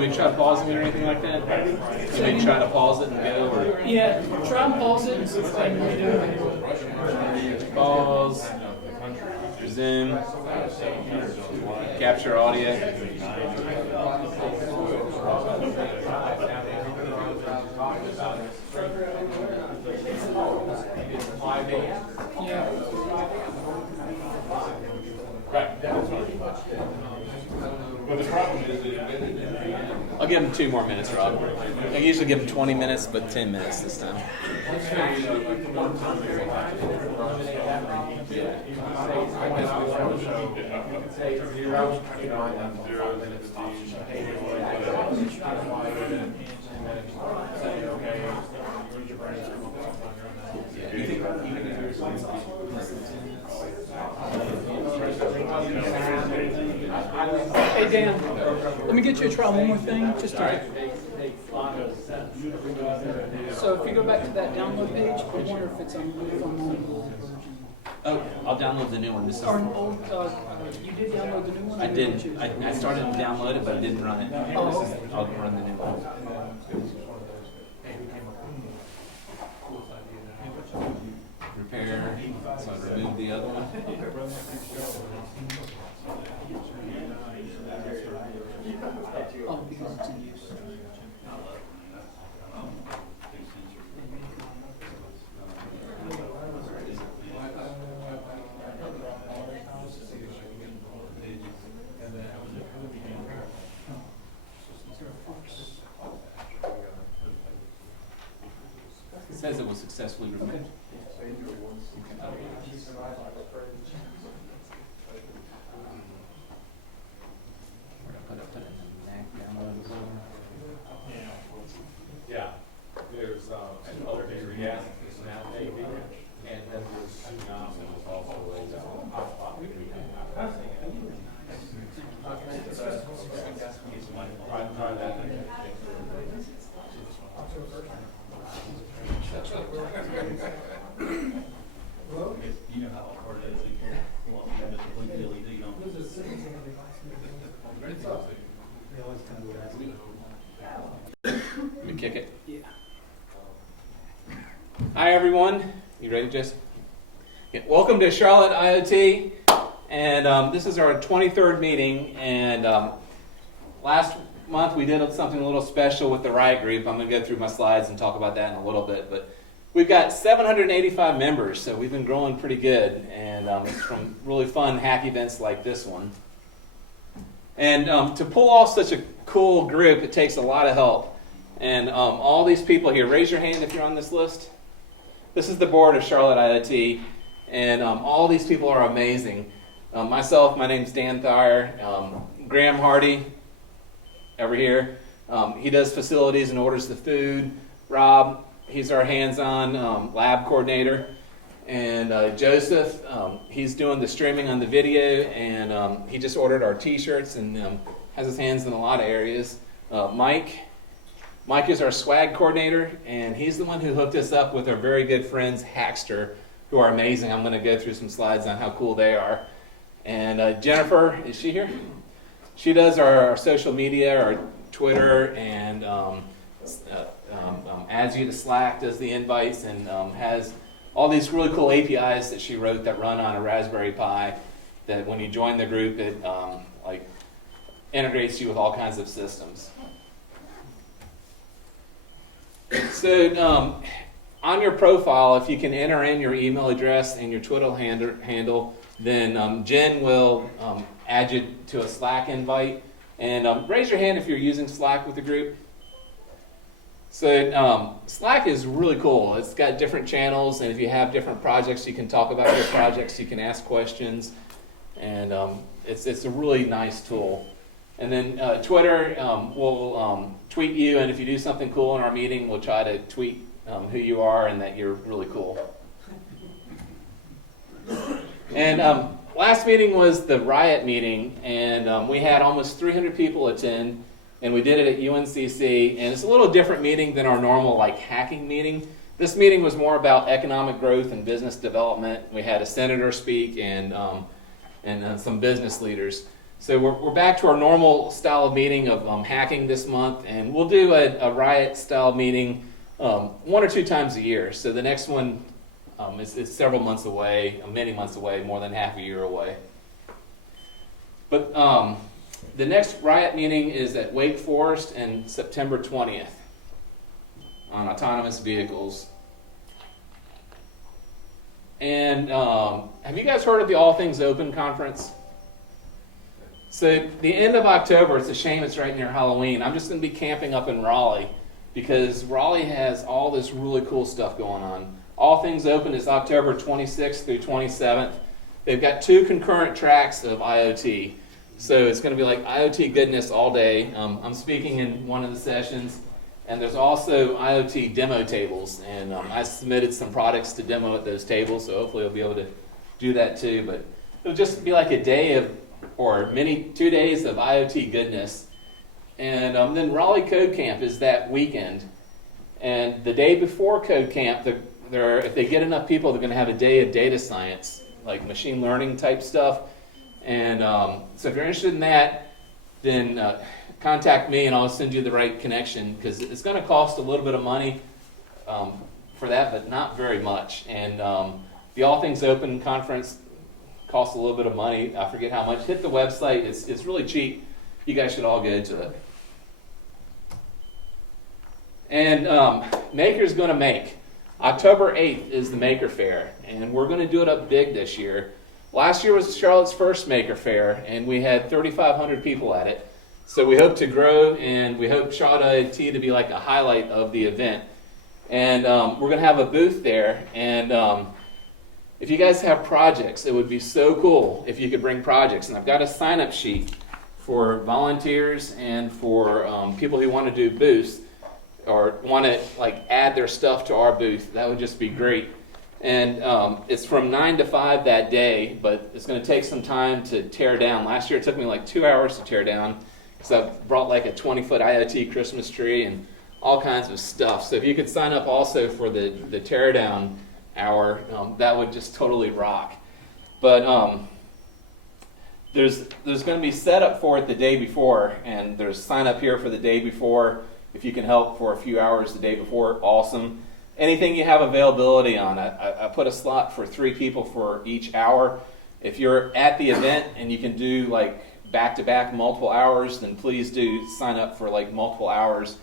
Can we try pausing it or anything like that? Can we try to pause it and go? Or? Yeah, try and pause it and see if I can redo it. Pause. Resume. Capture audio. Yeah. But the problem is that I'll give him 2 more minutes, Rob. I usually give him 20 minutes, but 10 minutes this time. Hey Dan, let me get you to try one more thing. Just to, so if you go back to that download page, I wonder if it's on an old version. Oh, I'll download the new one. This is. Or an old, you did download the new one? I did. I started to download it, but I didn't run it. Oh, okay. I'll run the new one. Repair. So I removed the other one. Oh, because it's in use. It says it was successfully removed. yeah, there's other bigger gas now maybe, and then there's tsunami was also laid out. Try that. You know how hard it is to carry well, you have to blink the LED, you don't. Let me kick it. Yeah. Hi everyone. You ready, Jess? Yeah, welcome to Charlotteiot, and this is our 23rd meeting. And last month we did something a little special with the Riot Group. I'm going to go through my slides and talk about that in a little bit. But we've got 785 members, so we've been growing pretty good, and it's from really fun hack events like this one. And to pull off such a cool group, it takes a lot of help. And all these people here, raise your hand if you're on this list. This is the board of Charlotteiot, and all these people are amazing. Myself, my name's Dan Thayer. Graham Hardy, over here, he does facilities and orders the food. Rob, he's our hands-on lab coordinator. And Joseph, he's doing the streaming on the video, and he just ordered our t-shirts and has his hands in a lot of areas. Mike is our swag coordinator, and he's the one who hooked us up with our very good friends, Hackster, who are amazing. I'm going to go through some slides on how cool they are. And Jennifer, is she here? She does our social media, our Twitter, and adds you to Slack, does the invites, and has all these really cool APIs that she wrote that run on a Raspberry Pi that when you join the group, it like integrates you with all kinds of systems. So on your profile, if you can enter in your email address and your Twitter handle, then Jen will add you to a Slack invite. And raise your hand if you're using Slack with the group. So Slack is really cool. It's got different channels, and if you have different projects, you can talk about your projects, you can ask questions, and it's a really nice tool. And then Twitter will tweet you, and if you do something cool in our meeting, we'll try to tweet who you are and that you're really cool. And last meeting was the Riot meeting, and we had almost 300 people attend, and we did it at UNCC, and it's a little different meeting than our normal hacking meeting. This meeting was more about economic growth and business development. We had a senator speak and some business leaders. So we're back to our normal style of meeting of hacking this month, and we'll do a riot style meeting 1 or 2 times a year. So the next one is several months away, many months away, more than half a year away. But the next riot meeting is at Wake Forest on September 20th on autonomous vehicles. And have you guys heard of the All Things Open conference? So the end of October, it's a shame it's right near Halloween. I'm just going to be camping up in Raleigh because Raleigh has all this really cool stuff going on. All Things Open is October 26th through 27th. They've got 2 concurrent tracks of IoT. So it's going to be like IoT goodness all day. I'm speaking in one of the sessions. And there's also IoT demo tables. And I submitted some products to demo at those tables. So hopefully I'll be able to do that too. But it'll just be like a day of, or 2 days of IoT goodness. And then Raleigh Code Camp is that weekend. And the day before Code Camp, if they get enough people, they're going to have a day of data science, like machine learning type stuff. And so if you're interested in that, then contact me and I'll send you the right connection, because it's going to cost a little bit of money for that, but not very much. And the All Things Open conference costs a little bit of money. I forget how much. Hit the website. It's really cheap. You guys should all go to it. And Maker's going to make. October 8th is the Maker Fair, and we're going to do it up big this year. Last year was Charlotte's first Maker Fair, and we had 3,500 people at it. So we hope to grow, and we hope Charlotteiot to be like a highlight of the event. And we're going to have a booth there, and if you guys have projects, it would be so cool if you could bring projects. And I've got a sign-up sheet for volunteers and for people who want to do booths or want to like add their stuff to our booth. That would just be great. And it's from 9 to 5 that day, but it's going to take some time to tear down. Last year it took me like 2 hours to tear down, because I brought like a 20-foot IoT Christmas tree and all kinds of stuff. So if you could sign up also for the tear down hour, that would just totally rock. But there's going to be setup for it the day before, and there's sign up here for the day before. If you can help for a few hours the day before, awesome. Anything you have availability on, I put a slot for 3 people for each hour. If you're at the event and you can do like back-to-back multiple hours, then please do sign up for like multiple hours,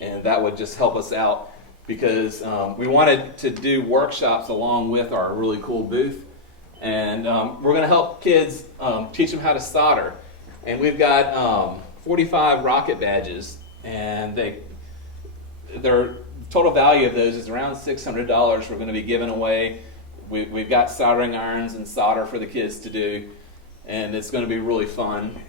and that would just help us out, because we wanted to do workshops along with our really cool booth. And we're going to help kids teach them how to solder. And we've got 45 rocket badges, and their total value of those is around $600 we're going to be giving away. We've got soldering irons and solder for the kids to do, and it's going to be really fun.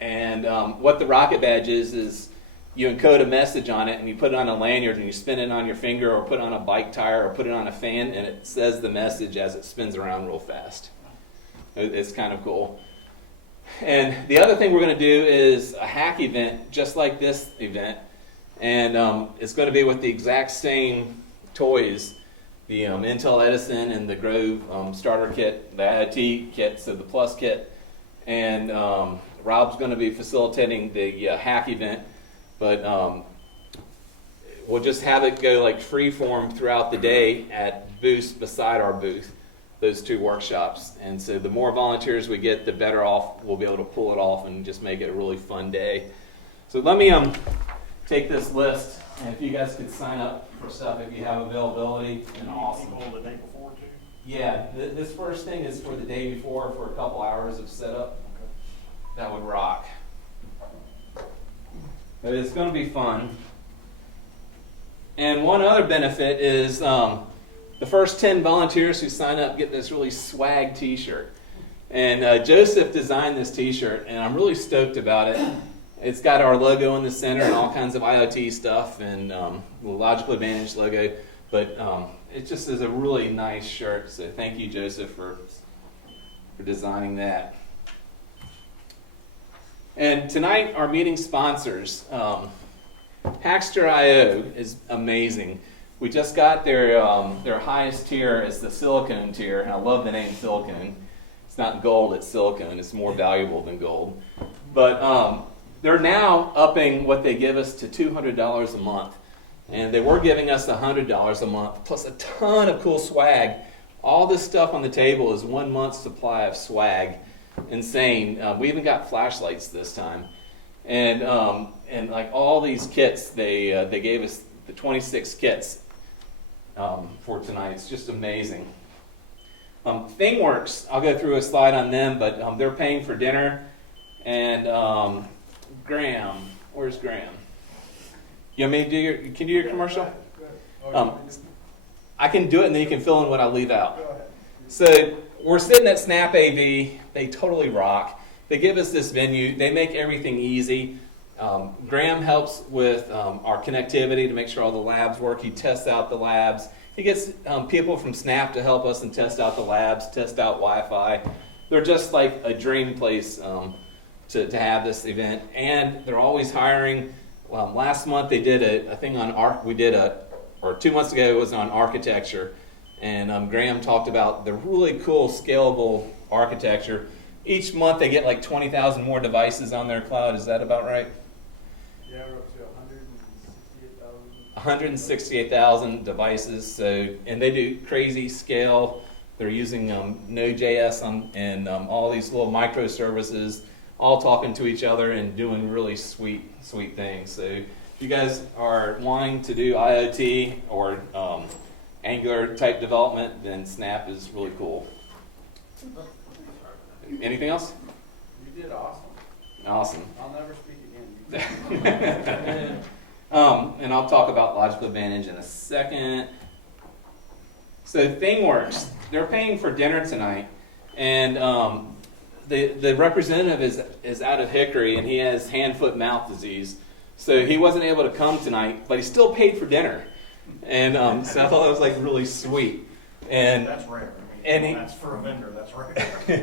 And what the rocket badge is you encode a message on it, and you put it on a lanyard, and you spin it on your finger, or put it on a bike tire, or put it on a fan, and it says the message as it spins around real fast. It's kind of cool. And the other thing we're going to do is a hack event just like this event, and it's going to be with the exact same toys, the Intel Edison and the Grove starter kit, the IoT kit, so the Plus kit, and Rob's going to be facilitating the hack event, but we'll just have it go like free form throughout the day at booths beside our booth, those 2 workshops. And so the more volunteers we get, the better off we'll be able to pull it off and just make it a really fun day. So let me take this list, and if you guys could sign up for stuff if you have availability, and awesome. The day before too? Yeah, this first thing is for the day before for a couple hours of setup. That would rock. But it's going to be fun. And one other benefit is the first 10 volunteers who sign up get this really swag t-shirt. And Joseph designed this t-shirt, and I'm really stoked about it. It's got our logo in the center and all kinds of IoT stuff, and the Logical Advantage logo. But it just is a really nice shirt. So thank you, Joseph, for designing that. And tonight, our meeting sponsors. Hackster.io is amazing. We just got their highest tier is the silicone tier, and I love the name silicone. not gold, it's silicone. It's more valuable than gold. But they're now upping what they give us to $200 a month. And they were giving us $100 a month, plus a ton of cool swag. All this stuff on the table is 1 month's supply of swag. Insane. We even got flashlights this time. And like all these kits, they gave us the 26 kits for tonight. It's just amazing. ThingWorks, I'll go through a slide on them, but they're paying for dinner. And Graham, where's Graham? You want me to can you do your commercial? I can do it and then you can fill in what I leave out. So we're sitting at Snap AV. They totally rock. They give us this venue. They make everything easy. Graham helps with our connectivity to make sure all the labs work. He tests out the labs. He gets people from Snap to help us and test out the labs, test out Wi-Fi. They're just like a dream place to have this event. And they're always hiring. Last month they did a thing on or 2 months ago it was on architecture. And Graham talked about the really cool scalable architecture. Each month they get like 20,000 more devices on their cloud. Is that about right? Yeah, we're up to 168,000. 168,000 devices. So, and they do crazy scale. They're using Node.js and all these little microservices, all talking to each other and doing really sweet things. So if you guys are wanting to do IoT or Angular type development, then Snap is really cool. Anything else? You did awesome. Awesome. I'll never speak again. And I'll talk about Logical Advantage in a second. So ThingWorks, they're paying for dinner tonight, and the representative is out of Hickory, and he has hand, foot, mouth disease. So he wasn't able to come tonight, but he still paid for dinner. And so I thought that was like really sweet. And that's rare. And he, that's for a vendor. That's rare.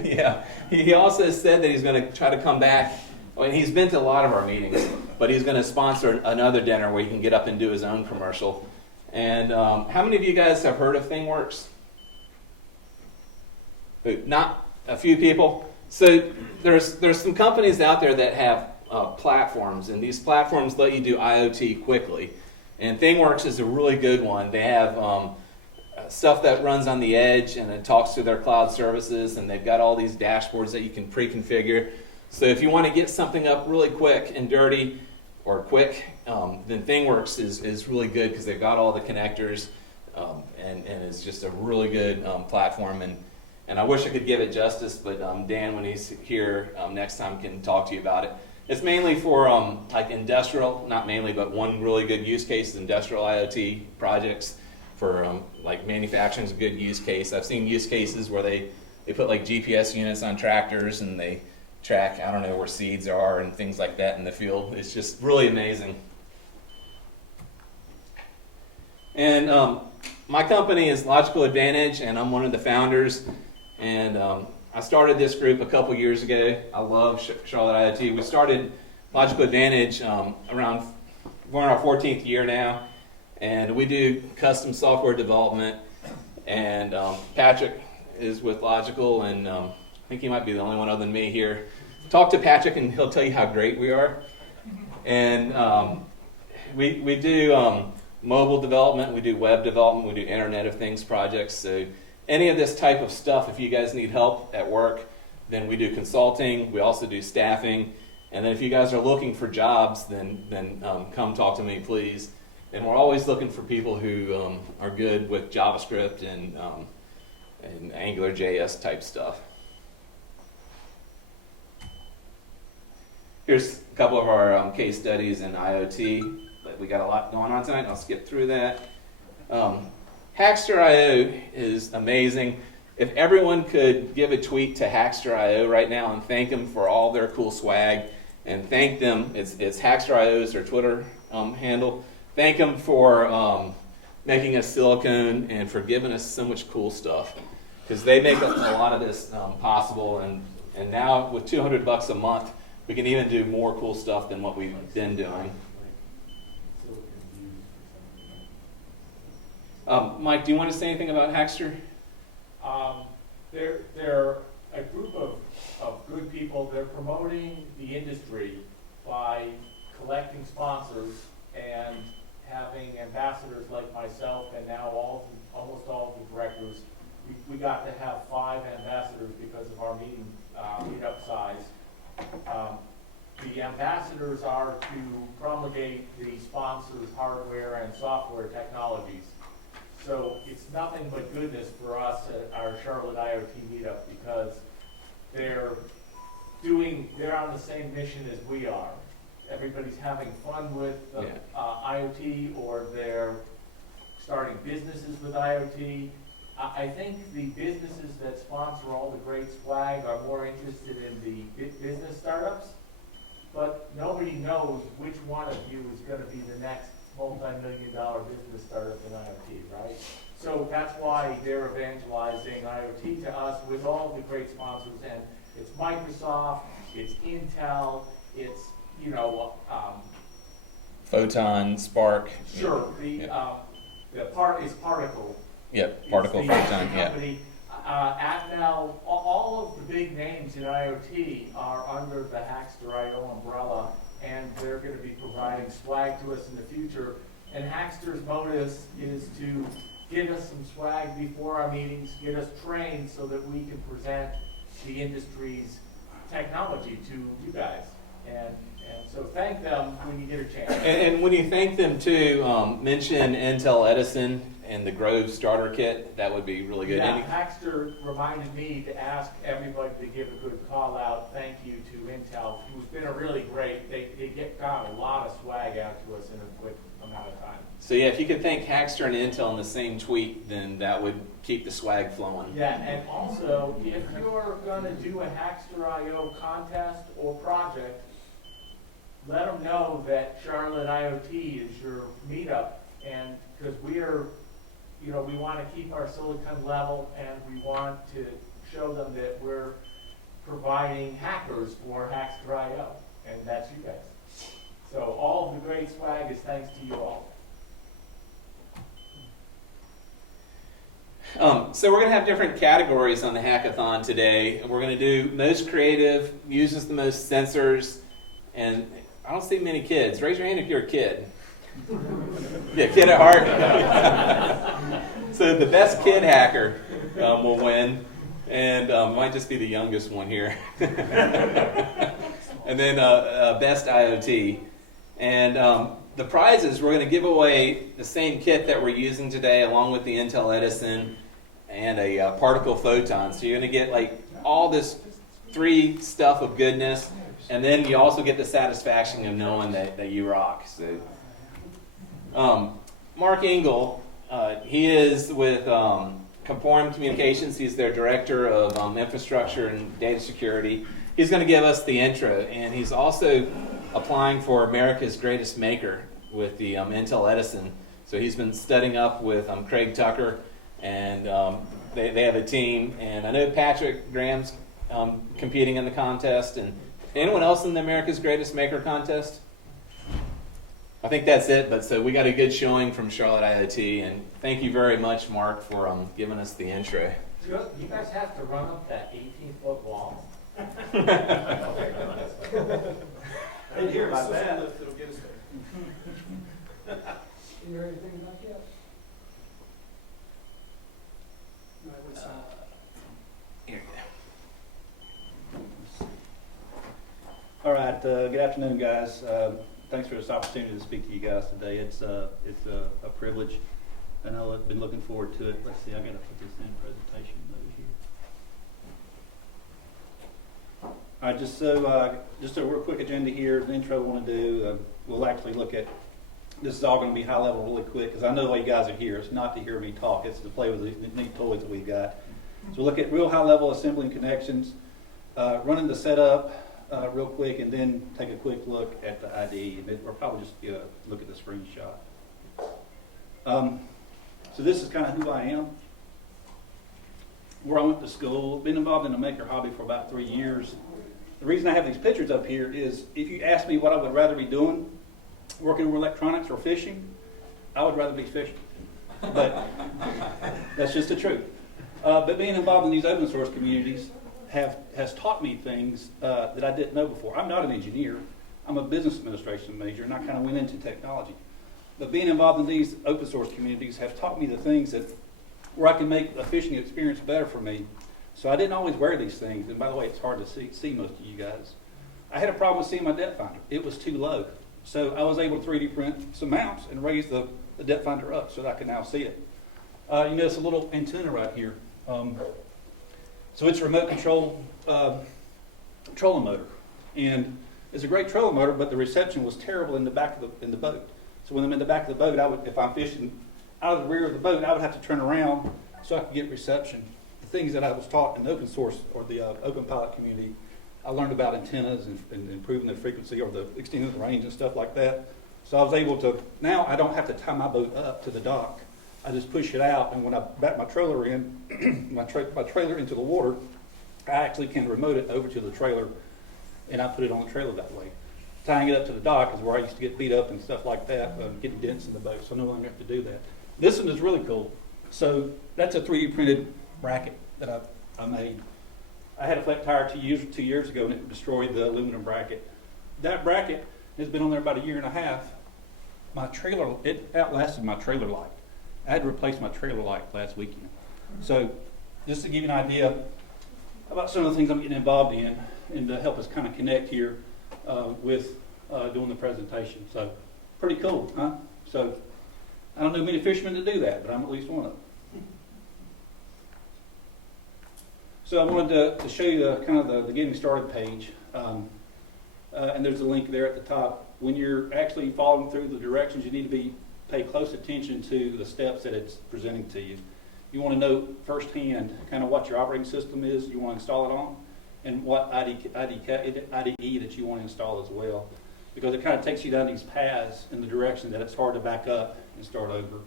yeah. He also said that he's going to try to come back. I mean, he's been to a lot of our meetings, but he's going to sponsor another dinner where he can get up and do his own commercial. And how many of you guys have heard of ThingWorks? Not a few people. So there's some companies out there that have platforms, and these platforms let you do IoT quickly. And ThingWorks is a really good one. They have stuff that runs on the edge and it talks to their cloud services, and they've got all these dashboards that you can pre-configure. So if you want to get something up really quick and dirty or quick, then ThingWorks is really good because they've got all the connectors and it's just a really good platform. And I wish I could give it justice, but Dan, when he's here next time, can talk to you about it. It's mainly for like industrial, not mainly, but one really good use case is industrial IoT projects for like manufacturing is a good use case. I've seen use cases where they put like GPS units on tractors and they track, I don't know, where seeds are and things like that in the field. It's just really amazing. And my company is Logical Advantage, and I'm one of the founders. And I started this group a couple years ago. I love Charlotte IoT. We started Logical Advantage around, we're in our 14th year now, and we do custom software development. And Patrick is with Logical, and I think he might be the only one other than me here. Talk to Patrick, and he'll tell you how great we are. And we do mobile development, we do web development, we do Internet of Things projects. So any of this type of stuff, if you guys need help at work, then we do consulting. We also do staffing. And then if you guys are looking for jobs, then come talk to me, please. And we're always looking for people who are good with JavaScript and AngularJS type stuff. Here's a couple of our case studies in IoT. But we got a lot going on tonight. I'll skip through that. Hackster.io is amazing. If everyone could give a tweet to Hackster.io right now and thank them for all their cool swag, and thank them, it's Hackster.io is their Twitter handle. Thank them for making us silicone and for giving us so much cool stuff, because they make a lot of this possible. And now with $200 a month, we can even do more cool stuff than what we've been doing. Mike, do you want to say anything about Hackster? They're a group good people. They're promoting the industry by collecting sponsors and having ambassadors like myself, and now almost all of the directors. We got to have 5 ambassadors because of our meetup size. The ambassadors are to promulgate the sponsors' hardware and software technologies. So it's nothing but goodness for us at our Charlotte IoT meetup, because they're on the same mission as we are. Everybody's having fun with IoT, or they're starting businesses with IoT. I think the businesses that sponsor all the great swag are more interested in the business startups, but nobody knows which one of you is going to be the next multi-million-dollar business startup in IoT, right? So that's why they're evangelizing IoT to us with all the great sponsors, and it's Microsoft, it's Intel, it's, Photon, Spark. sure, the part is Particle. Yep, Particle, It's the Photon, yeah. company. Atmel, all of the big names in IoT are under the Hackster.io umbrella, and they're going to be providing swag to us in the future. And Hackster's modus is to get us some swag before our meetings, get us trained so that we can present the industry's technology to you guys. And so thank them when you get a chance. And when you thank them too, mention Intel Edison and the Grove starter kit. That would be really good. Yeah, Hackster reminded me to ask everybody to give a good call out, thank you to Intel, who's been a really great, they got a lot of swag out to us in a quick amount of time. So yeah, if you could thank Hackster and Intel in the same tweet, then that would keep the swag flowing. Yeah, and also, if you're gonna do a Hackster.io contest or project, let them know that Charlotte IoT is your meetup, and because we want to keep our silicon level, and we want to show them that we're providing hackers for Hackster.io, and that's you guys. So all of the great swag is thanks to you all. So we're going to have different categories on the hackathon today. We're going to do most creative, uses the most sensors, and I don't see many kids. Raise your hand if you're a kid. Yeah, kid at heart. So the best kid hacker will win, and might just be the youngest one here. And then best IoT. And the prizes, we're going to give away the same kit that we're using today, along with the Intel Edison and a particle photon. So you're going to get like all this 3 stuff of goodness, and then you also get the satisfaction of knowing that you rock. So, Mark Engel, he is with Conform Communications. He's their director of infrastructure and data security. He's going to give us the intro, and he's also applying for America's Greatest Maker with the Intel Edison. So he's been studying up with Craig Tucker, and they have a team. And I know Patrick Graham's competing in the contest. And anyone else in the America's Greatest Maker contest? I think that's it. But so we got a good showing from Charlotte IoT, and thank you very much, Mark, for giving us the intro. You guys have to run up that 18-foot wall. I didn't hear about that. It'll get us there. You heard anything about that? No, I would say. Here you go. All right, good afternoon, guys. Thanks for this opportunity to speak to you guys today. It's a privilege, and I've been looking forward to it. Let's see, I got to put this in presentation mode here. All right, just a real quick agenda here. The intro I want to do. We'll actually look at. This is all going to be high level really quick, because I know why you guys are here. It's not to hear me talk. It's to play with the neat toys that we've got. So we'll look at real high level assembling connections, running the setup real quick, and then take a quick look at the IDE. And we'll probably just look at the screenshot. So this is kind of who I am, where I went to school. Been involved in the maker hobby for about 3 years. The reason I have these pictures up here is, if you ask me what I would rather be doing, working with electronics or fishing, I would rather be fishing. But that's just the truth. But being involved in these open source communities, has taught me things that I didn't know before. I'm not an engineer. I'm a business administration major, and I kind of went into technology. But being involved in these open source communities have taught me the things that where I can make a fishing experience better for me. So I didn't always wear these things, and by the way, it's hard to see most of you guys. I had a problem with seeing my depth finder. It was too low. So I was able to 3D print some mounts and raise the depth finder up so that I can now see it. You notice a little antenna right here. So it's a remote control trolling motor. And it's a great trolling motor, but the reception was terrible in the back of the boat. So when I'm in the back of the boat, if I'm fishing out of the rear of the boat, I would have to turn around so I could get reception. The things that I was taught in the open source or the open pilot community, I learned about antennas and improving the frequency or the extending the range and stuff like that. So I was able to, now I don't have to tie my boat up to the dock. I just push it out, and when I back my trailer in, my trailer into the water, I actually can remote it over to the trailer, and I put it on the trailer that way. Tying it up to the dock is where I used to get beat up and stuff like that, getting dents in the boat, so I no longer have to do that. This one is really cool. So that's a 3D printed bracket that I made. I had a flat tire 2 years ago, and it destroyed the aluminum bracket. That bracket has been on there about 1.5 years. My trailer, it outlasted my trailer light. I had to replace my trailer light last weekend. So just to give you an idea about some of the things I'm getting involved in and to help us kind of connect here with doing the presentation. So pretty cool, huh? So I don't know many fishermen to do that, but I'm at least one of them. So I wanted to show you the getting started page. And there's a link there at the top. When you're actually following through the directions, you need to pay close attention to the steps that it's presenting to you. You want to know firsthand kind of what your operating system is you want to install it on, and what IDE that you want to install as well, because it kind of takes you down these paths in the direction that it's hard to back up and start over.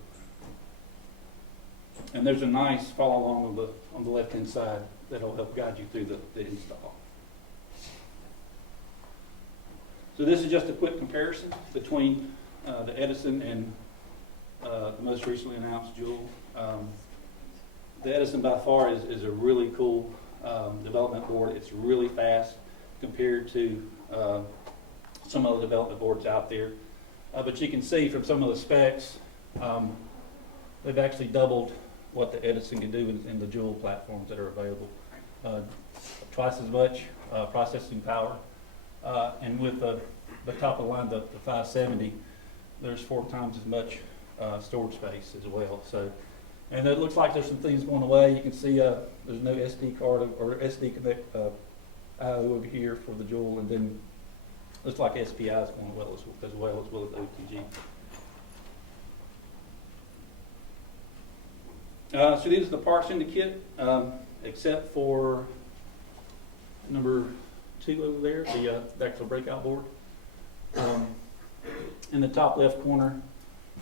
And there's a nice follow along on the left hand side that'll help guide you through the install. So this is just a quick comparison between the Edison and the most recently announced Joule. The Edison by far is a really cool development board. It's really fast compared to some other development boards out there. But you can see from some of the specs, they've actually doubled what the Edison can do in the Joule platforms that are available. Twice as much processing power. And with the top of the line, the 570, there's 4 times as much storage space as well. So, and it looks like there's some things going away. You can see there's no SD card or SD connect IO over here for the Joule, and then looks like SPI is going well as well as OTG. So these are the parts in the kit, except for number 2 over there, the actual breakout board. In the top left corner,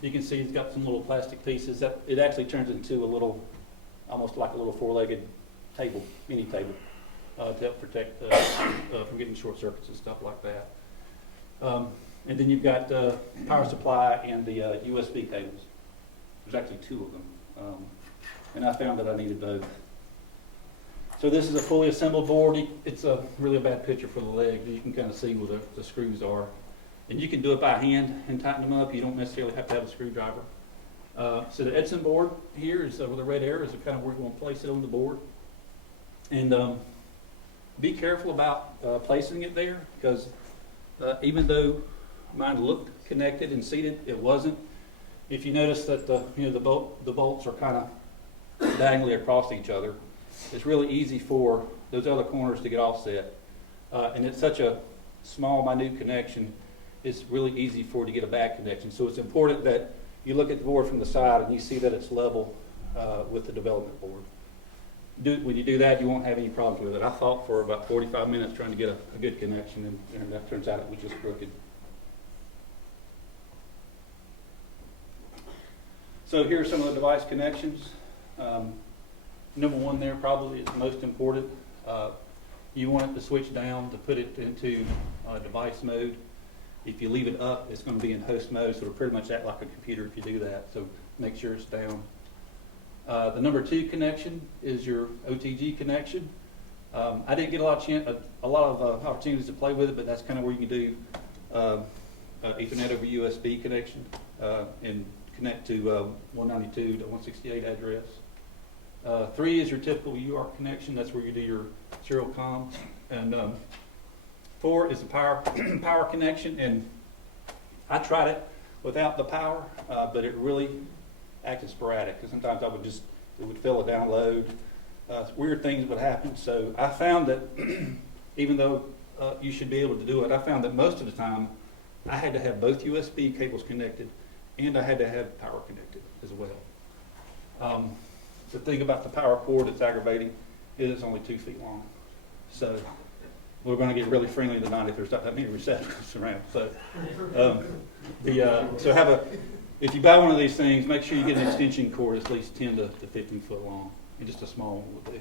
you can see it's got some little plastic pieces. That it actually turns into a little, almost like a little 4-legged table, mini table, to help protect from getting short circuits and stuff like that. And then you've got power supply and the USB cables. There's actually 2 of them, and I found that I needed both. So this is a fully assembled board. It's a really bad picture for the legs. You can kind of see where the screws are. And you can do it by hand and tighten them up. You don't necessarily have to have a screwdriver. So the Edison board here is where the red arrow is kind of where you want to place it on the board. And be careful about placing it there, because even though mine looked connected and seated, it wasn't. If you notice that the bolts are kind of diagonally across each other, it's really easy for those other corners to get offset. And it's such a small, minute connection, it's really easy for it to get a bad connection. So it's important that you look at the board from the side and you see that it's level with the development board. When you do that, you won't have any problems with it. I thought for about 45 minutes trying to get a good connection, and that turns out it was just crooked. So here are some of the device connections. Number 1 there probably is the most important. You want it to switch down to put it into device mode. If you leave it up, it's going to be in host mode, so it'll pretty much act like a computer if you do that. So make sure it's down. The number 2 connection is your OTG connection. I didn't get a lot of opportunities to play with it, but that's kind of where you can do Ethernet over USB connection and connect to 192 to 168 address. 3 is your typical UART connection. That's where you do your serial comms. And 4 is the power connection. And I tried it without the power, but it really acted sporadic. Because sometimes it would fail a download. Weird things would happen. So I found that even though you should be able to do it, I found that most of the time I had to have both USB cables connected and I had to have power connected as well. The thing about the power cord that's aggravating is it's only 2 feet long. So we're going to get really friendly tonight if there's not that many receptacles around. So, if you buy one of these things, make sure you get an extension cord at least 10 to 15 foot long. And just a small one would do.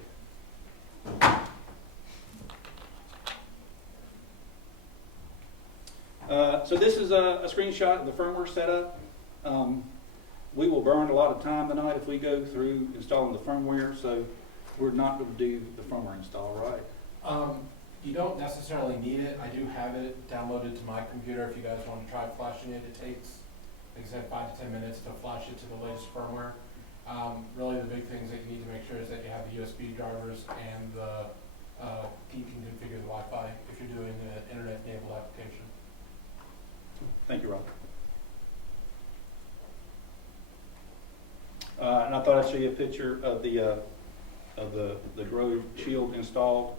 So this is a screenshot of the firmware setup. We will burn a lot of time tonight if we go through installing the firmware, so we're not going to do the firmware install, right? You don't necessarily need it. I do have it downloaded to my computer if you guys want to try flashing it. It takes, like I said, 5 to 10 minutes to flash it to the latest firmware. Really the big things that you need to make sure is that you have the USB drivers and you can configure the Wi-Fi if you're doing an internet-enabled application. Thank you, Rob. And I thought I'd show you a picture of the Grow Shield installed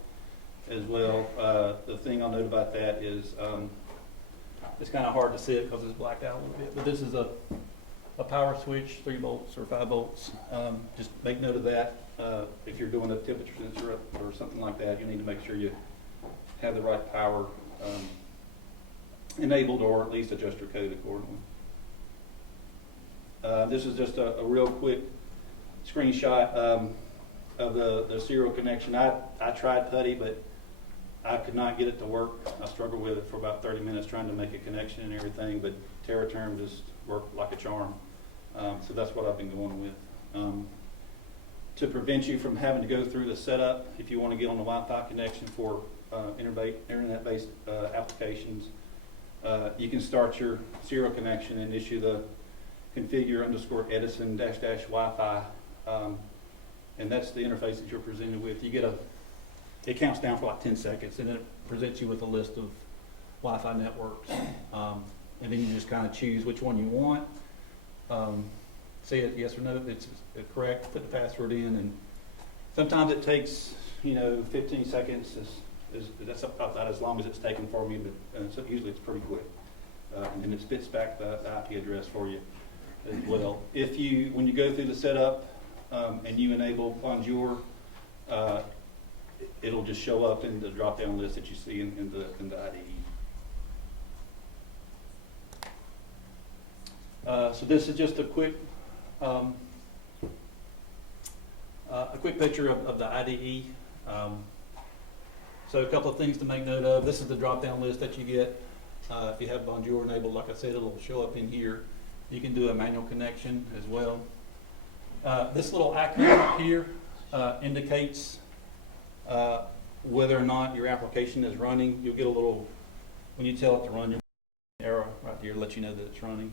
as well. The thing I'll note about that is it's kind of hard to see it because it's blacked out a little bit, but this is a power switch, 3 volts or 5 volts. Just make note of that. If you're doing a temperature sensor or something like that, you need to make sure you have the right power enabled, or at least adjust your code accordingly. This is just a real quick screenshot of the serial connection. I tried PuTTY, but I could not get it to work. I struggled with it for about 30 minutes trying to make a connection and everything, but TerraTerm just worked like a charm. So that's what I've been going with. To prevent you from having to go through the setup, if you want to get on the Wi-Fi connection for internet-based applications, you can start your serial connection and issue the configure_edison-Wi-Fi, and that's the interface that you're presented with. You get it counts down for like 10 seconds, and then it presents you with a list of Wi-Fi networks, and then you just kind of choose which one you want. Say it yes or no, it's correct, put the password in, and sometimes it takes 15 seconds. That's about as long as it's taken for me, but so usually it's pretty quick, and then it spits back the IP address for you as well. When you go through the setup and you enable Bonjour, it'll just show up in the drop-down list that you see in the IDE. So this is just a quick picture of the IDE. So a couple of things to make note of. This is the drop-down list that you get. If you have Bonjour enabled, like I said, it'll show up in here. You can do a manual connection as well. This little icon up here indicates whether or not your application is running. You'll get a little, when you tell it to run, you'll get an arrow right here to let you know that it's running.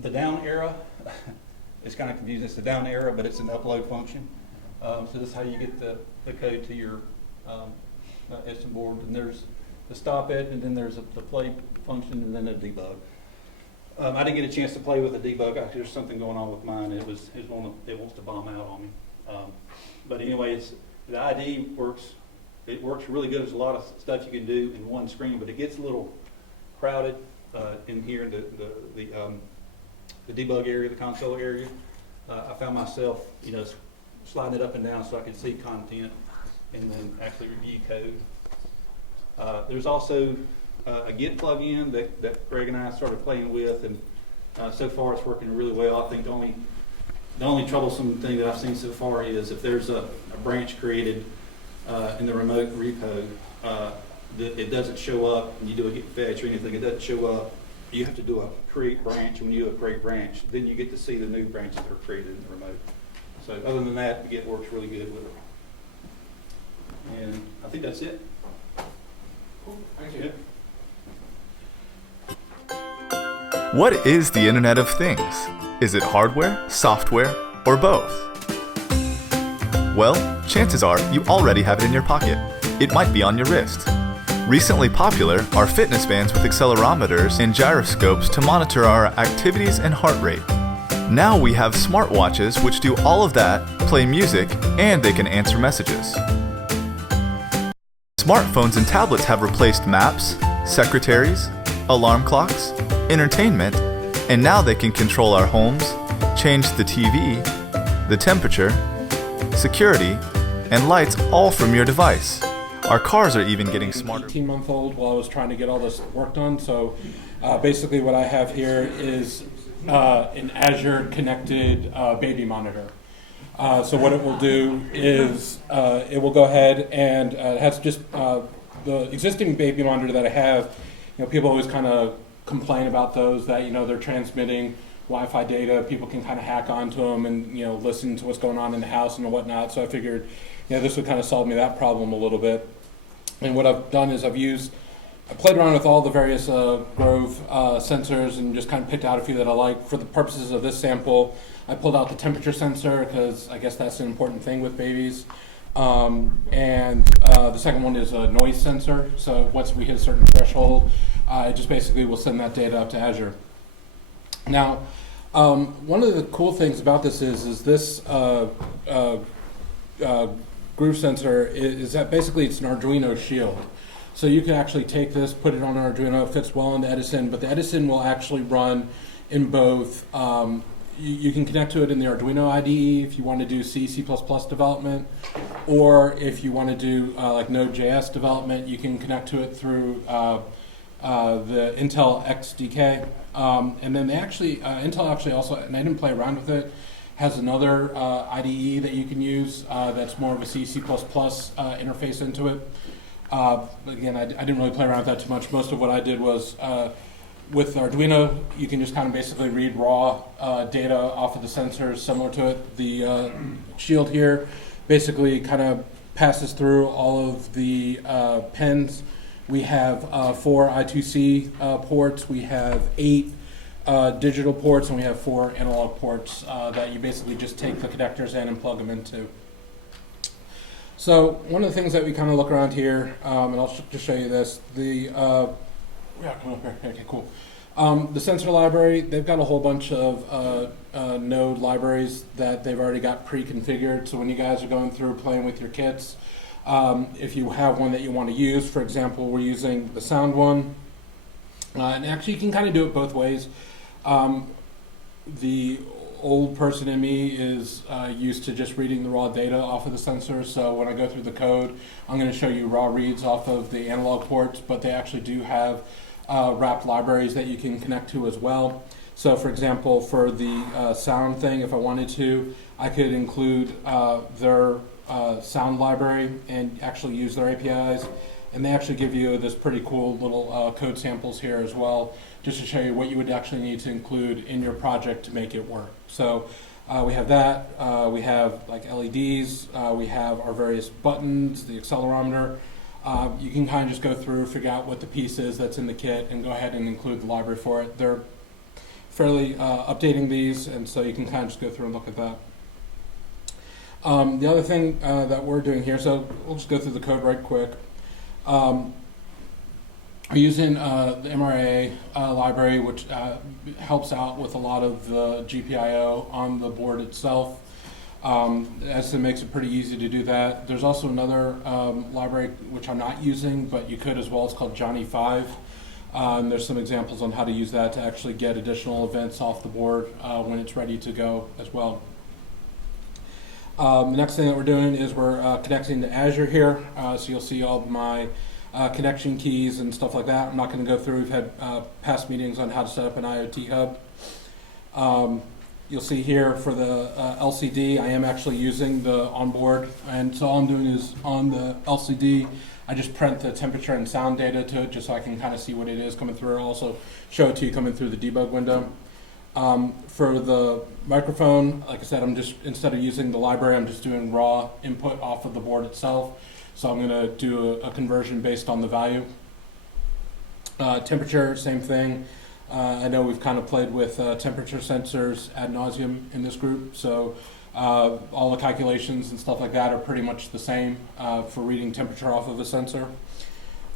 The down arrow is kind of confusing. It's the down arrow, but it's an upload function. So this is how you get the code to your Edison board. And there's the stop it, and then there's the play function, and then a debug. I didn't get a chance to play with the debug. There's something going on with mine. It wants to bomb out on me. But anyway, the IDE works. It works really good. There's a lot of stuff you can do in one screen, but it gets a little crowded in here in the debug area, the console area. I found myself, sliding it up and down so I could see content and then actually review code. There's also a Git plugin that Greg and I started playing with, and so far it's working really well. I think the only troublesome thing that I've seen so far is if there's a branch created in the remote repo, it doesn't show up and you do a git fetch or anything, it doesn't show up. You have to do a create branch. When you do a create branch, then you get to see the new branches that are created in the remote. So other than that, the Git works really good with it. And I think that's it. Thank you. What is the Internet of Things? Is it hardware, software, or both? Well, chances are you already have it in your pocket. It might be on your wrist. Recently popular are fitness bands with accelerometers and gyroscopes to monitor our activities and heart rate. Now we have smartwatches which do all of that, play music, and they can answer messages. Smartphones and tablets have replaced maps, secretaries, alarm clocks, entertainment, and now they can control our homes, change the TV, the temperature, security, and lights all from your device. Our cars are even getting smarter. 18-month-old while I was trying to get all this work done. So basically what I have here is an Azure connected baby monitor. So what it will do is it will go ahead and it has just the existing baby monitor that I have. You know, people always kind of complain about those that, you know, they're transmitting Wi-Fi data. People can kind of hack onto them and, you know, listen to what's going on in the house and whatnot. So I figured, you know, this would kind of solve me that problem a little bit. And what I've done is I played around with all the various Grove sensors and just kind of picked out a few that I like. For the purposes of this sample, I pulled out the temperature sensor because I guess that's an important thing with babies. And the second one is a noise sensor. So once we hit a certain threshold, it just basically will send that data up to Azure. Now, one of the cool things about this is this groove sensor is that basically it's an Arduino shield. So you can actually take this, put it on an Arduino, it fits well into Edison, but the Edison will actually run in both, you can connect to it in the Arduino IDE if you want to do C, C++ development, or if you want to do like Node.js development, you can connect to it through the Intel XDK. And then they actually, Intel actually also, and I didn't play around with it, has another IDE that you can use that's more of a C, C++ interface into it. Again, I didn't really play around with that too much. Most of what I did was with Arduino, you can just kind of basically read raw data off of the sensors similar to it. The shield here basically kind of passes through all of the pins. We have 4 I2C ports, we have 8 digital ports, and we have 4 analog ports that you basically just take the connectors in and plug them into. So one of the things that we kind of look around here, and I'll just show you this, the come up here. Okay, cool. The sensor library, they've got a whole bunch of node libraries that they've already got pre-configured. So when you guys are going through playing with your kits, if you have one that you want to use, for example, we're using the sound one, and actually you can kind of do it both ways. The old person in me is used to just reading the raw data off of the sensor, so when I go through the code, I'm going to show you raw reads off of the analog ports, but they actually do have wrapped libraries that you can connect to as well. So for example, for the sound thing, if I wanted to, I could include their sound library and actually use their APIs, and they actually give you this pretty cool little code samples here as well, just to show you what you would actually need to include in your project to make it work. So we have that, we have like LEDs, we have our various buttons, the accelerometer. You can kind of just go through, figure out what the piece is that's in the kit, and go ahead and include the library for it. They're fairly updating these, and so you can kind of just go through and look at that. The other thing that we're doing here, so we'll just go through the code right quick. We're using the MRA library, which helps out with a lot of the GPIO on the board itself. Edison makes it pretty easy to do that. There's also another library which I'm not using, but you could as well. It's called Johnny 5. There's some examples on how to use that to actually get additional events off the board when it's ready to go as well. The next thing that we're doing is we're connecting to Azure here. So you'll see all of my connection keys and stuff like that. I'm not going to go through. We've had past meetings on how to set up an IoT hub. You'll see here for the LCD, I am actually using the onboard, and so all I'm doing is on the LCD, I just print the temperature and sound data to it just so I can kind of see what it is coming through. I'll also show it to you coming through the debug window. For the microphone, like I said, I'm just, instead of using the library, I'm just doing raw input off of the board itself. So I'm going to do a conversion based on the value. Temperature, same thing. I know we've kind of played with temperature sensors ad nauseum in this group, so all the calculations and stuff like that are pretty much the same for reading temperature off of a sensor.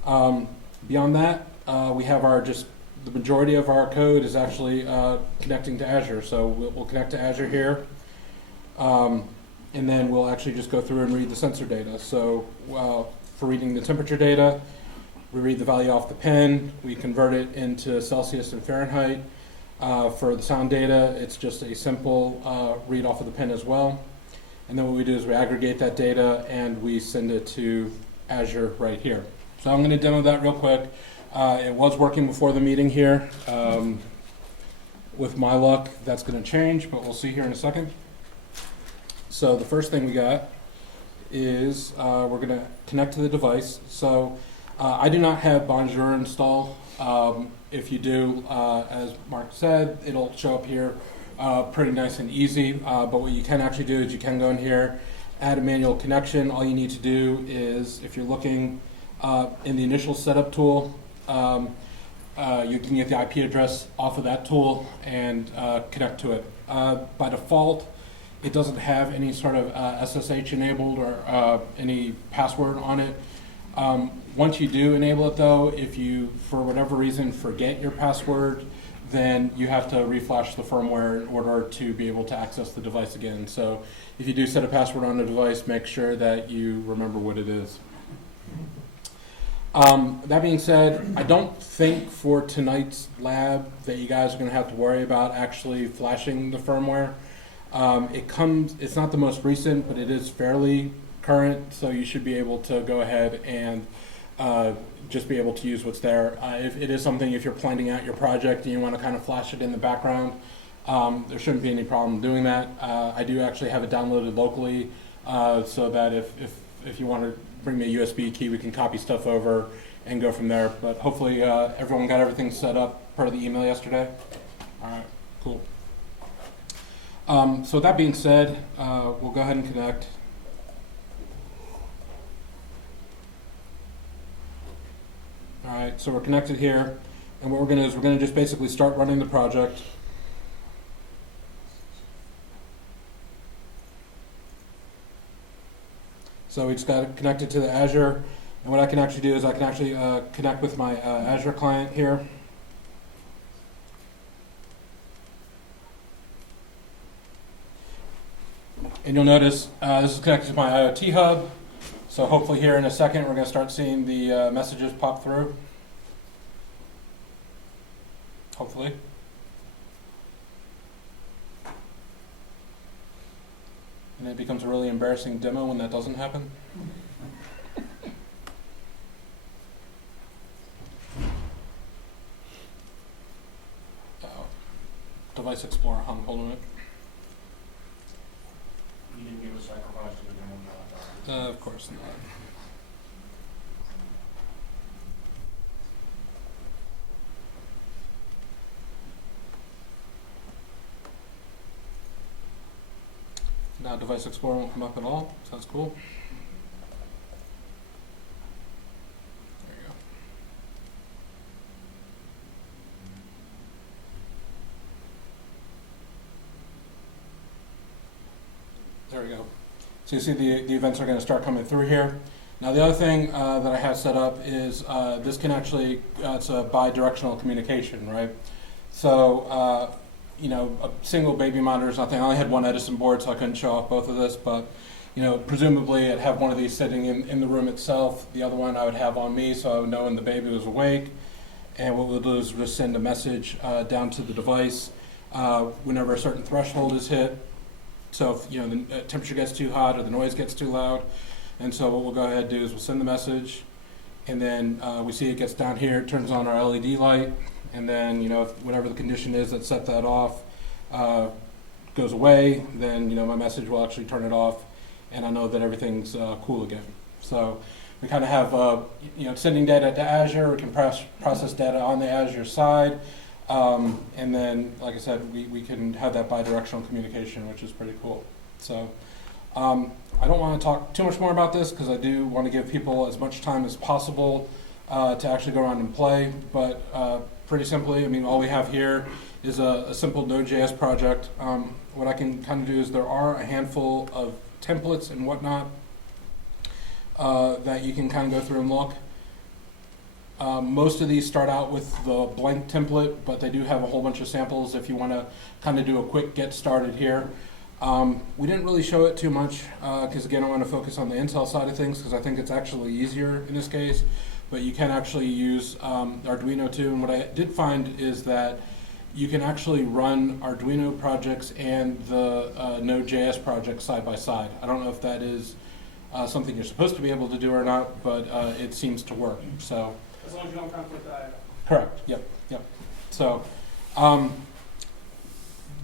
Beyond that, we have the majority of our code is actually connecting to Azure, so we'll connect to Azure here, and then we'll actually just go through and read the sensor data. So for reading the temperature data, we read the value off the pen, we convert it into Celsius and Fahrenheit. For the sound data, it's just a simple read off of the pen as well. And then what we do is we aggregate that data and we send it to Azure right here. So I'm going to demo that real quick. It was working before the meeting here. With my luck, that's going to change, but we'll see here in a second. So the first thing we got is we're going to connect to the device. So I do not have Bonjour installed. If you do, as Mark said, it'll show up here pretty nice and easy. But what you can actually do is you can go in here, add a manual connection. All you need to do is, if you're looking in the initial setup tool, you can get the IP address off of that tool and connect to it. By default, it doesn't have any sort of SSH enabled or any password on it. Once you do enable it though, if you, for whatever reason, forget your password, then you have to reflash the firmware in order to be able to access the device again. So if you do set a password on the device, make sure that you remember what it is. That being said, I don't think for tonight's lab that you guys are going to have to worry about actually flashing the firmware. It's not the most recent, but it is fairly current, so you should be able to go ahead and just be able to use what's there. If it is something, if you're planning out your project and you want to kind of flash it in the background, there shouldn't be any problem doing that. I do actually have it downloaded locally, so that if you want to bring me a USB key, we can copy stuff over and go from there. But hopefully everyone got everything set up per the email yesterday. All right, cool. So with that being said, we'll go ahead and connect. All right, so we're connected here, and what we're going to do is we're going to just basically start running the project. So we just got it connected to the Azure, and what I can actually do is I can actually connect with my Azure client here. And you'll notice this is connected to my IoT hub. So hopefully here in a second we're going to start seeing the messages pop through. Hopefully. And it becomes a really embarrassing demo when that doesn't happen. Device Explorer, I'm holding it. You didn't give a sacrifice to the demo. Of course not. Now Device Explorer won't come up at all, so that's cool. There you go. There we go. So you see the events are going to start coming through here. Now the other thing that I have set up is this can actually, it's a bi-directional communication, right? So, you know, a single baby monitor is nothing. I only had one Edison board, so I couldn't show off both of this, but, you know, presumably I'd have one of these sitting in the room itself. The other one I would have on me, so I would know when the baby was awake. And what we'll do is we'll just send a message down to the device whenever a certain threshold is hit. So if, you know, the temperature gets too hot or the noise gets too loud. And so what we'll go ahead and do is we'll send the message, and then we see it gets down here, it turns on our LED light, and then, you know, if whatever the condition is that set that off goes away, then, you know, my message will actually turn it off, and I know that everything's cool again. So we kind of have, you know, sending data to Azure, we can process data on the Azure side, and then, like I said, we can have that bi-directional communication, which is pretty cool. So I don't want to talk too much more about this because I do want to give people as much time as possible to actually go around and play, but pretty simply, I mean, all we have here is a simple Node.js project. What I can kind of do is there are a handful of templates and whatnot that you can kind of go through and look. Most of these start out with the blank template, but they do have a whole bunch of samples if you want to kind of do a quick get started here. We didn't really show it too much because again I want to focus on the Intel side of things because I think it's actually easier in this case, but you can actually use Arduino too, and what I did find is that you can actually run Arduino projects and the Node.js projects side by side. I don't know if that is something you're supposed to be able to do or not, but it seems to work. So. As long as you don't conflict the IO. Correct. Yep. So,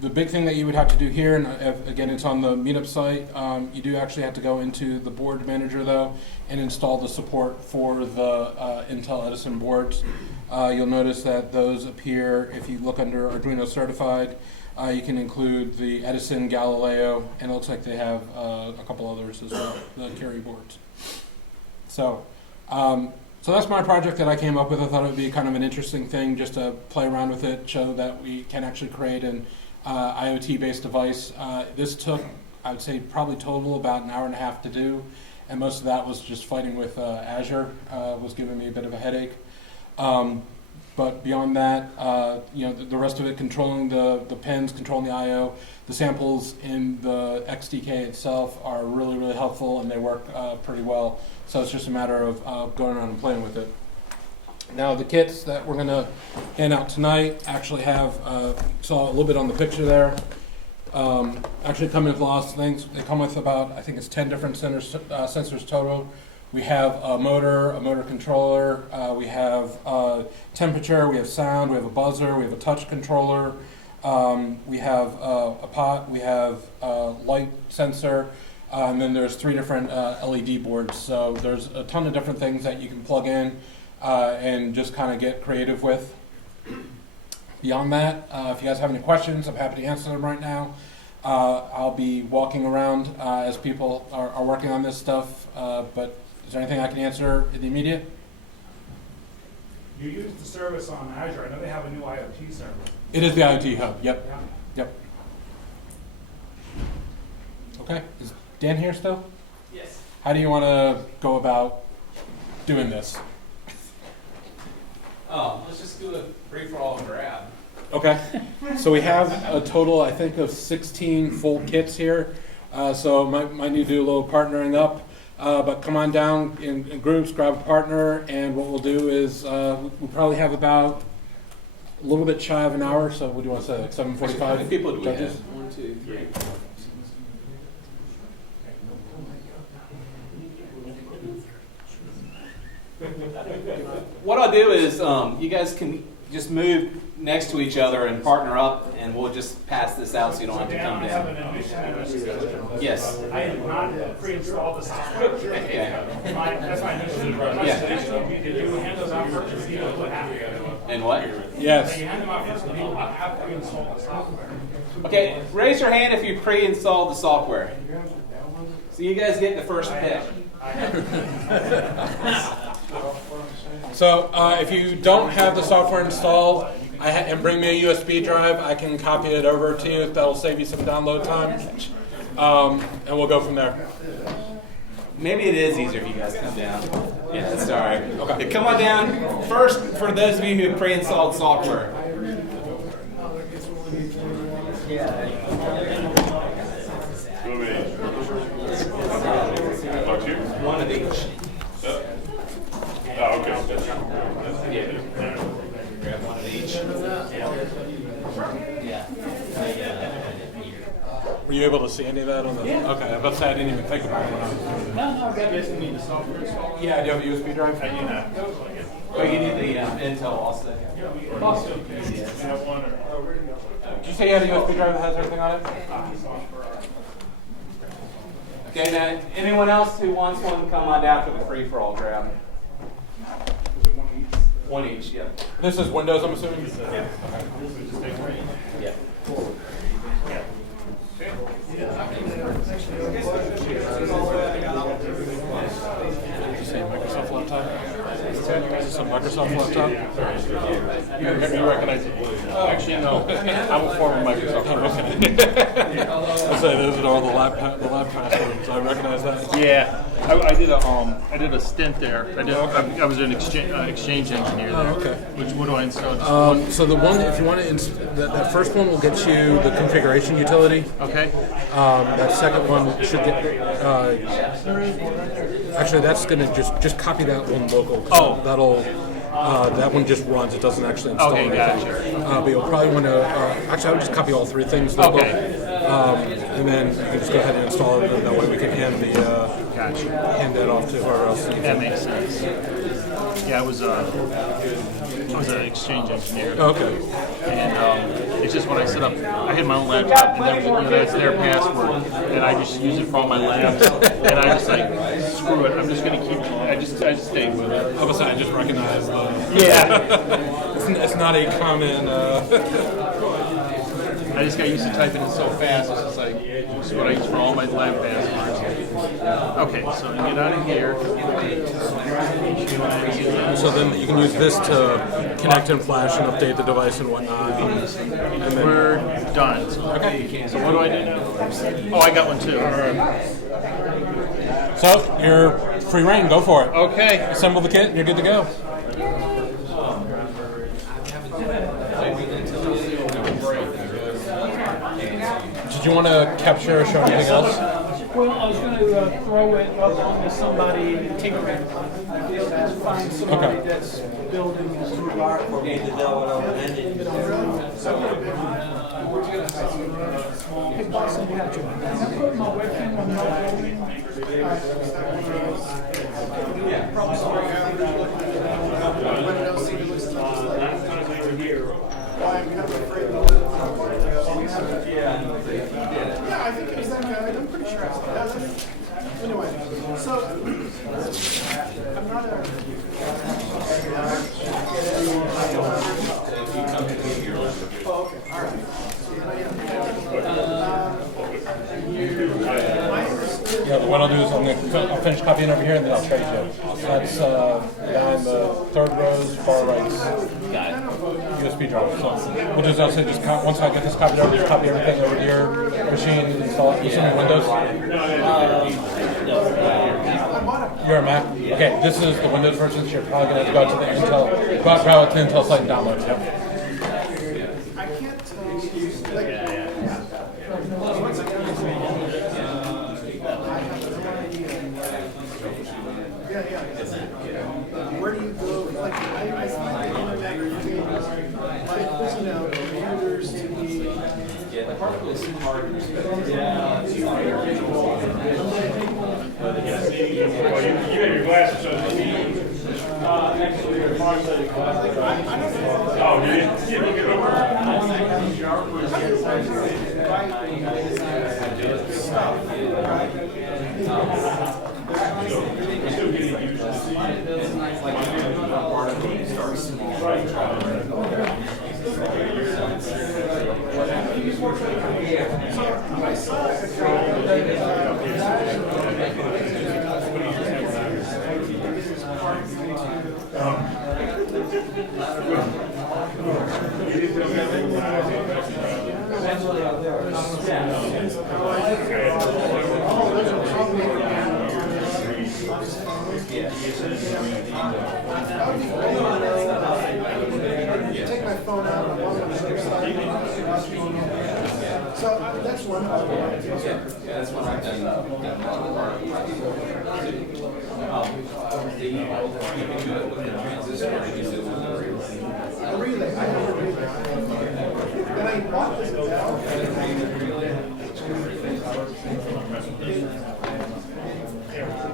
the big thing that you would have to do here, and again, it's on the meetup site. You do actually have to go into the board manager though, and install the support for the Intel Edison boards. You'll notice that those appear if you look under Arduino certified. You can include the Edison, Galileo, and it looks like they have a couple others as well, the carry boards. So. So that's my project that I came up with. I thought it would be kind of an interesting thing just to play around with it, show that we can actually create an IoT-based device. This took, I would say, probably total about an hour and a half to do, and most of that was just fighting with Azure, was giving me a bit of a headache. But beyond that, the rest of it, controlling the pins, controlling the I/O, the samples in the XDK itself are really, really helpful, and they work pretty well. So it's just a matter of going around and playing with it. Now the kits that we're going to hand out tonight actually have, saw a little bit on the picture there, actually come with lots of things. They come with about, I think it's 10 different sensors total. We have a motor controller, we have temperature, we have sound, we have a buzzer, we have a touch controller, we have a pot, we have a light sensor, and then there's 3 different LED boards. So there's a ton of different things that you can plug in and just kind of get creative with. Beyond that, if you guys have any questions, I'm happy to answer them right now. I'll be walking around as people are working on this stuff, but is there anything I can answer in the immediate? You use the service on Azure. I know they have a new IoT service. It is the IoT hub, yep. Yeah. Yep. Okay, is Dan here still? Yes. How do you want to go about doing this? Let's just do a free-for-all and grab. Okay, so we have a total, I think, of 16 full kits here. So might need to do a little partnering up. But come on down in groups, grab a partner, and what we'll do is we'll probably have about a little bit shy of an hour. So what do you want to say, like 7:45? How many people do we have? Judges? 1, 2, 3. What I'll do is you guys can just move next to each other and partner up, and we'll just pass this out so you don't have to Dan, come I have down. an admission. Yes. I have not pre-installed the software. Okay. That's my initial question. Yeah. Did you hand those out first to see what happened? And what? Yes. You hand them out first to people that have pre-installed the software. Okay, raise your hand if you pre-installed the software. So you guys get the first pick. So if you don't have the software installed and bring me a USB drive, I can copy it over to you. That'll save you some download time. And we'll go from there. Maybe it is easier if you guys come down. Yeah, that's all right. Okay, come on down. First, for those of you who have pre-installed software. One of each. Oh, okay. Yeah. Grab one of each. Were you able to see any of that on the? Yeah. Okay, I was about to say I didn't even think about it. No, you guys need the software installed. Yeah, do you have a USB drive? I do not. Oh, you need the Intel also. Did you say you had a USB drive that has everything on it? Okay, now, anyone else who wants one, come on down for the free-for-all grab. One each, yeah. This is Windows, I'm assuming? Yeah. Yeah. Say Microsoft laptop? Is this a Microsoft laptop? You recognize it? Actually, no. I'm a former Microsoft person. I say those are all the lab passwords. I recognize that. Yeah, I did a stint there. I was an exchange engineer there. Oh, okay. What do I install? So the one, if you want to, that first one will get you the configuration utility. Okay. That second one should get. Actually, that's gonna just copy that one local. Oh. That'll. That one just runs. It doesn't actually install Okay, anything. gotcha. But you'll probably want to. Actually, I would just copy all three things local. Okay. And then you can just go ahead and install it, and that way we can hand Gotcha. that off to whoever else. That makes sense. Yeah, I was an exchange engineer. Okay. And it's just when I set up, I had my own laptop, and there was, that's their password, and I just use it for all my labs. And I just like, screw it, I'm just gonna keep. I just stayed with it. I was saying, I just recognize the. Yeah. It's not a common. I just got used to typing it so fast. It's just like, this is what I use for all my lab passwords. Okay, so I get out of here. So then you can use this to connect and flash and update the device and whatnot. And then We're done. Okay. So what do I do now? Oh, I got one too. So you're free reign. Go for it. Okay. Assemble the kit, and you're good to go. Did you want to capture or show anything else? Well, I was going to throw it up onto somebody and take it back. Find somebody that's building a Hey, Boston Patrick, can I put my webcam on my building? Yeah, I think it was that guy. I'm pretty sure I saw that. Anyway, so I'm not a. Oh, okay. All right. Yeah, what I'll do is I'll finish copying over here, and then I'll trade you. That's down the third rows, far right. USB drive. So we'll just also once I get this copied over, just copy everything over to your machine, install it. Assuming Windows. You're a Mac. Okay, this is the Windows version. So you're probably gonna have to go to the Intel, go to the Intel site and download it. Yep. I can't tell. Where do you go? Like, I find the internet routine, like, computers to be part of this hard. You got your glasses on. Oh, you didn't get over. Take my phone out and walk on the other side. So that's one of the That's what I've done. You can do it with the transistor. a relay. I have a relay. And I bought this Dell.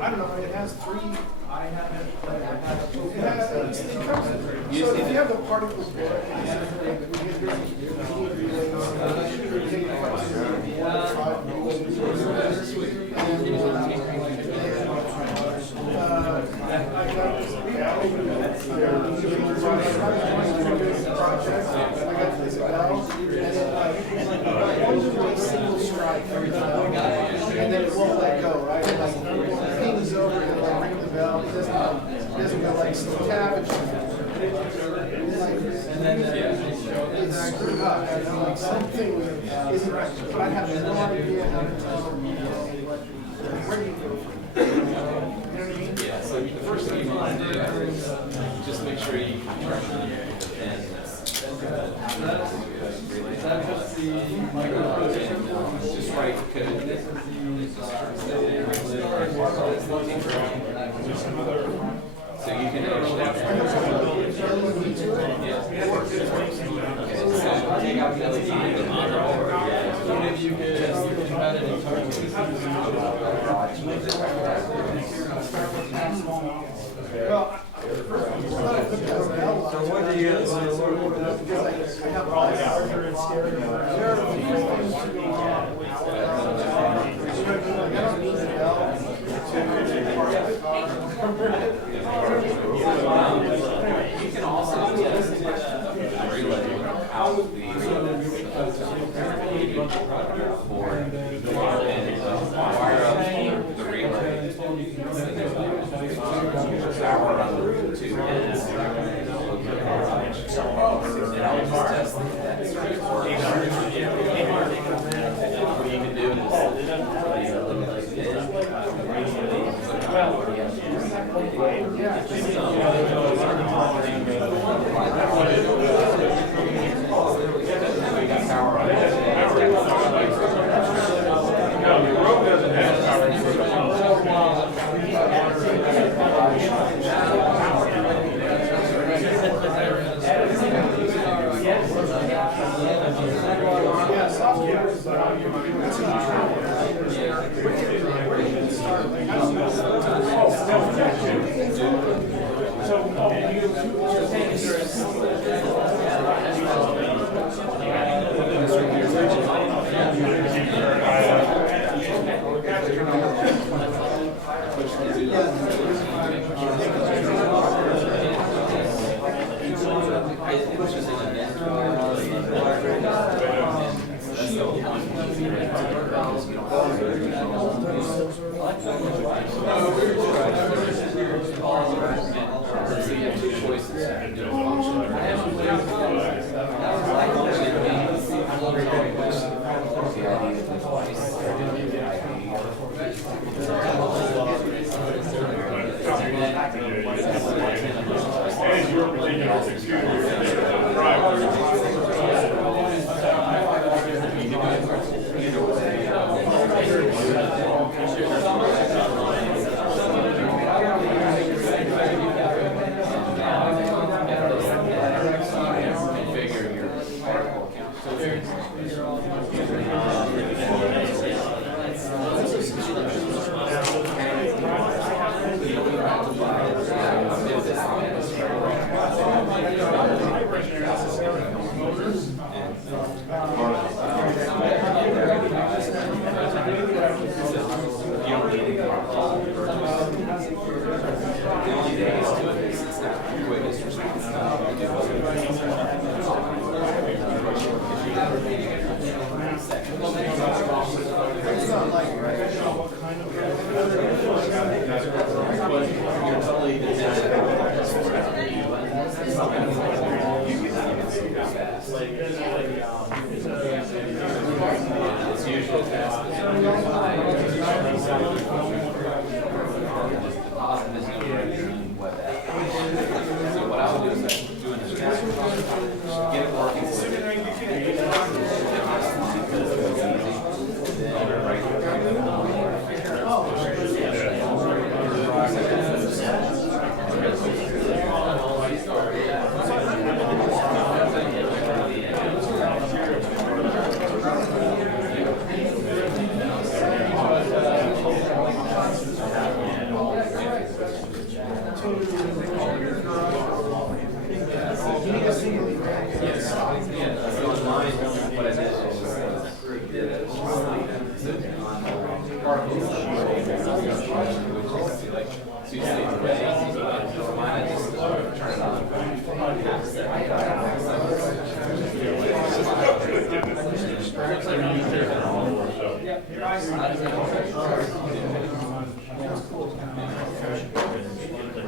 I don't know, it has three. So if you have the particles board, and then fix the cabbage. It's screwed up, like something isn't right, but I have no idea how to tell where do you go from there? You know what I mean? Yeah, so the first thing you want to do is just make sure you turn on the pin. Just write code. So you can actually. Take out the LED on the board. If you could just about it and turn it. Well, so what do you guys? You can also test the relay out the board and wire up the relay. Power on the two ends. And I'll just test that circuit works. What you can do is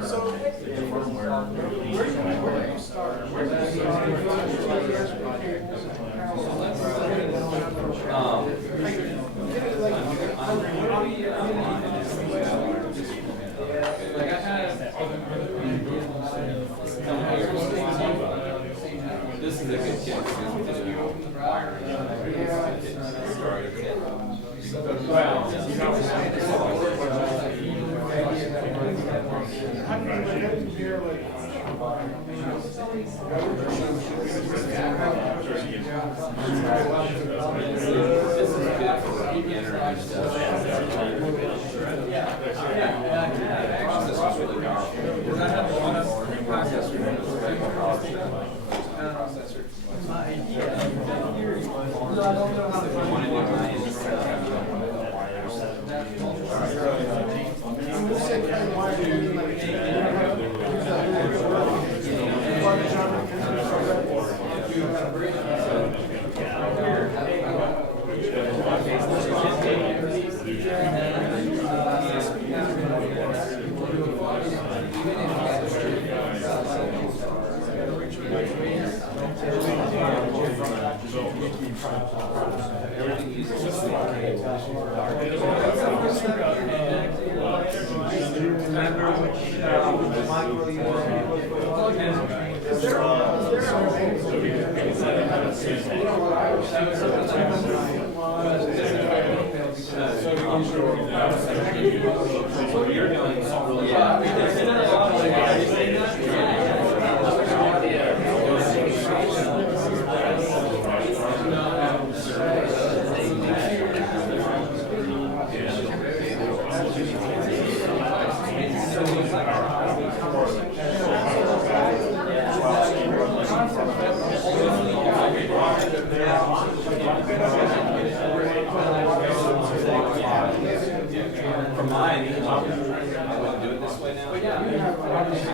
This is a good chance for mine. I wouldn't do it this way now.